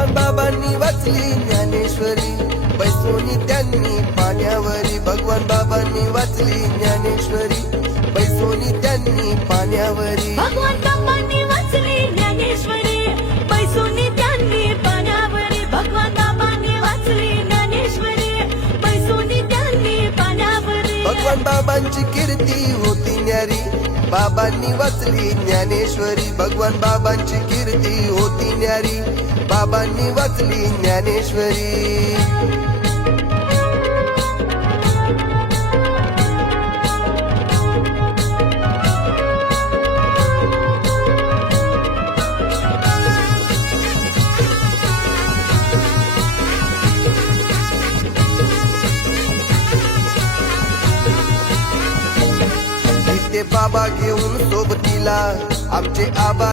भगवान बाबांनी वाचली ज्ञानेश्वरी, बैसोनी त्यांनी पाण्यावरी. भगवान बाबांनी वाचली ज्ञानेश्वरी, बैसोनी त्यांनी पाण्यावरी. भगवान बाबांनी वाचली ज्ञानेश्वरी, बैसोनी त्यांनी पाण्यावरी. भगवान बाबांनी वाचली ज्ञानेश्वरी, बैसोनी त्यांनी पाण्यावरी. भगवान बाबांची कीर्ती होती न्यारी, बाबांनी वाचली ज्ञानेश्वरी. भगवान बाबांची कीर्ती होती न्यारी, बाबांनी वाचली ज्ञानेश्वरी. इथे बाबा घेऊन सोबतीला आमचे आबा